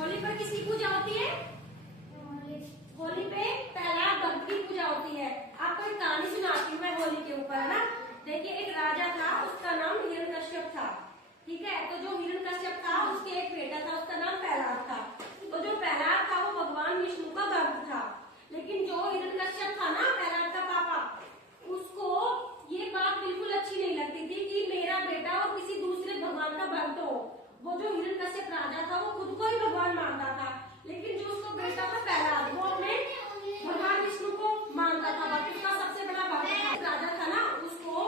होली पर किसकी पूजा होती है? होली पे प्रहलाद भक्त की पूजा होती है। आपको एक कहानी सुनाती हूँ मैं होली के ऊपर, है ना। देखिए, एक राजा था, उसका नाम हिरण्यकश्यप था। ठीक है, तो जो हिरण्यकश्यप था उसके एक बेटा था, उसका नाम प्रहलाद था। तो जो प्रहलाद था वो भगवान विष्णु का भक्त था। लेकिन जो हिरण्यकश्यप था ना, प्रहलाद का पापा, उसको ये बात बिल्कुल अच्छी नहीं लगती थी कि मेरा बेटा और किसी दूसरे भगवान का भक्त हो। वो जो हिरण्यकश्यप राजा था वो खुद को ही भगवान मानता था, लेकिन जो उसको बेटा था प्रहलाद, वो अपने भगवान विष्णु को मानता था, भक्त उसका सबसे बड़ा भक्त राजा था ना। उसको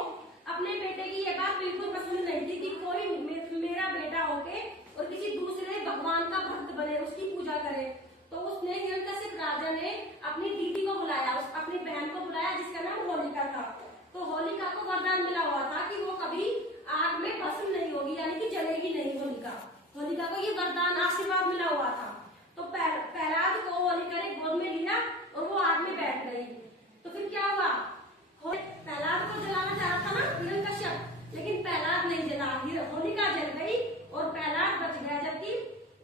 अपने बेटे की ये बात बिल्कुल पसंद नहीं थी कि कोई मेरा बेटा होके और किसी दूसरे भगवान का भक्त बने, उसकी पूजा करे। तो उसने हिरण्यकश्यप राजा ने अपनी दीदी को बुलाया, अपनी बहन को बुलाया जिसका नाम होलिका था। तो होलिका को वरदान मिला हुआ था कि वो कभी आग में भस्म नहीं होगी, यानी कि जलेगी नहीं। होलिका को ये वरदान आशीर्वाद मिला हुआ था। तो प्रहलाद को होलिका ने गोद में लिया और वो आग में बैठ गई। तो फिर क्या हुआ? प्रहलाद को जलाना चाहा था ना हिरण्यकश्यप, लेकिन प्रहलाद नहीं जला, होलिका जल गई और प्रहलाद बच गया। जबकि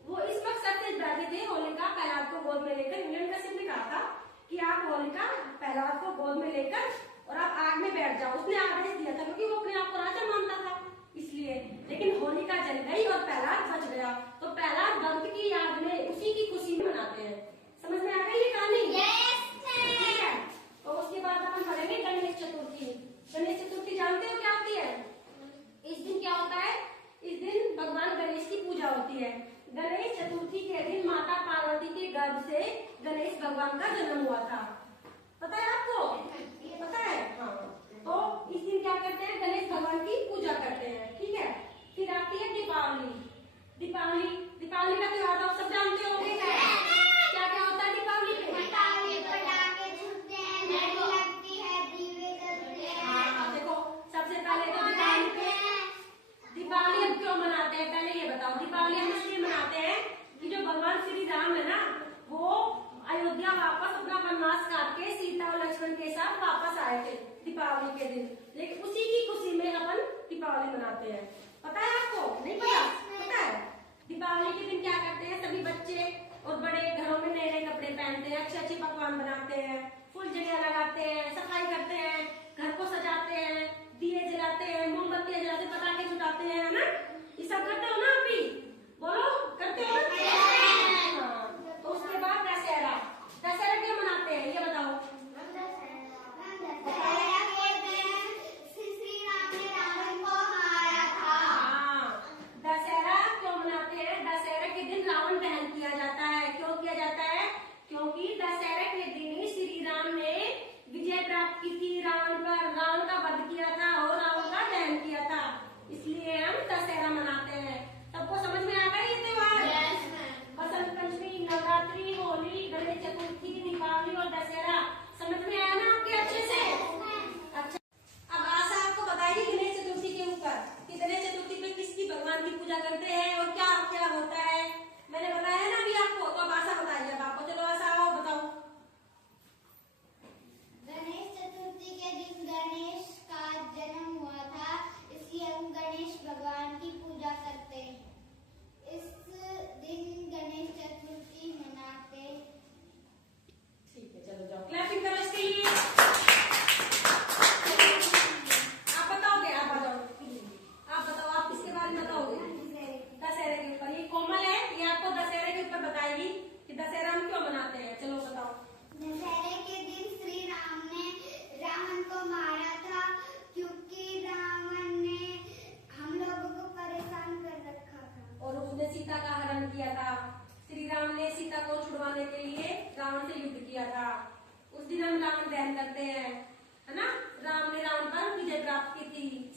वो इस मकसद से बैठे थे, होलिका प्रहलाद को गोद में लेकर। हिरण्यकश्यप ने कहा था कि आप होलिका प्रहलाद को गोद में लेकर और आप आग में बैठ जाओ। उसने आदेश दिया था क्योंकि वो अपने आप को राजा मानता था इसलिए। लेकिन होलिका जल गई और प्रहलाद बच गया। तो प्रहलाद भक्त की याद में, उसी की खुशी में मनाते हैं। समझ में आ गई ये कहानी? ठीक है। तो उसके बाद अपन पढ़ेंगे गणेश चतुर्थी। गणेश चतुर्थी जानते हो क्या होती है? इस दिन क्या होता है? इस दिन भगवान गणेश की पूजा होती है। गणेश चतुर्थी के दिन माता पार्वती के गर्भ से गणेश भगवान का जन्म हुआ था। पता है आपको? पता है? हाँ। तो इस दिन क्या करते हैं? गणेश भगवान की पूजा करते हैं। ठीक है। फिर आती है दीपावली। दीपावली का त्योहार आप सब जानते होंगे। क्या क्या होता है दीपावली पे? पटाखे छूटते हैं, लड़ी लगती है, दीवे जलते हैं। हाँ, देखो, सबसे पहले तो दीपावली हम क्यों मनाते हैं पहले ये बताओ। दीपावली हम इसलिए मनाते हैं कि जो भगवान श्री राम है ना, वो अयोध्या वापस अपना वनवास काट के सीता और लक्ष्मण के साथ वापस आए थे दीपावली के दिन। लेकिन उसी की खुशी में अपन दीपावली मनाते हैं। पता है आपको? नहीं पता? पता है? दीपावली के दिन क्या करते हैं? सभी बच्चे और बड़े घरों में नए नए कपड़े पहनते हैं, अच्छे अच्छे पकवान बनाते हैं, फुलझड़ियां लगाते हैं, सफाई करते हैं, घर को सजाते हैं, दिए जलाते हैं, मोमबत्तियां जलाते हैं, पटाखे छुटाते हैं, है ना। ये सब करते हो ना आप भी? बोलो, करते हो ना? हाँ। तो उसके बाद दशहरा। दशहरा क्यों मनाते हैं ये बताओ। श्री राम ने रावण को मारा था। हाँ, दशहरा क्यों मनाते हैं? दशहरा के दिन रावण दहन किया जाता है। क्यों किया जाता है? क्योंकि दशहरा के दिन श्री राम ने विजय प्राप्त की थी रावण पर, रावण का वध किया था और रावण का दहन किया था। इसलिए हम दशहरा मनाते हैं। सबको समझ में आ गया ये त्योहार? बसंत पंचमी, नवरात्रि, होली, गणेश चतुर्थी, दीपावली और दशहरा समझ में आया ना आपके अच्छे से? अच्छा, अब आशा आपको बताइए गणेश चतुर्थी के ऊपर कि गणेश चतुर्थी पे किसकी भगवान की पूजा करते हैं और क्या क्या होता है। मैंने बताया है ना अभी आपको। तो अब आशा बताइए अब आपको। चलो आशा आओ बताओ। गणेश चतुर्थी के दिन गणेश का जन्म हुआ था, इसलिए हम गणेश भगवान की पूजा करते हैं। इस दिन गणेश चतुर्थी मनाते। ठीक है, चलो जाओ क्लैपिंग करो इसके लिए। आप बताओगे? आप बताओ, आप बताओ, आप किसके बारे में बताओगे? दशहरे के ऊपर। ये कोमल है, ये आपको दशहरे के ऊपर बताएगी कि दशहरा हम क्यों मनाते हैं। चलो बताओ। दशहरे के दिन श्री राम ने रावण को मारा था, क्योंकि रावण ने हम लोगों को परेशान कर रखा था और उसने सीता का हरण किया था। श्री राम ने सीता को छुड़वाने के लिए रावण से युद्ध किया था। उस दिन हम रावण दहन करते हैं, है ना। राम ने रावण पर विजय प्राप्त की थी।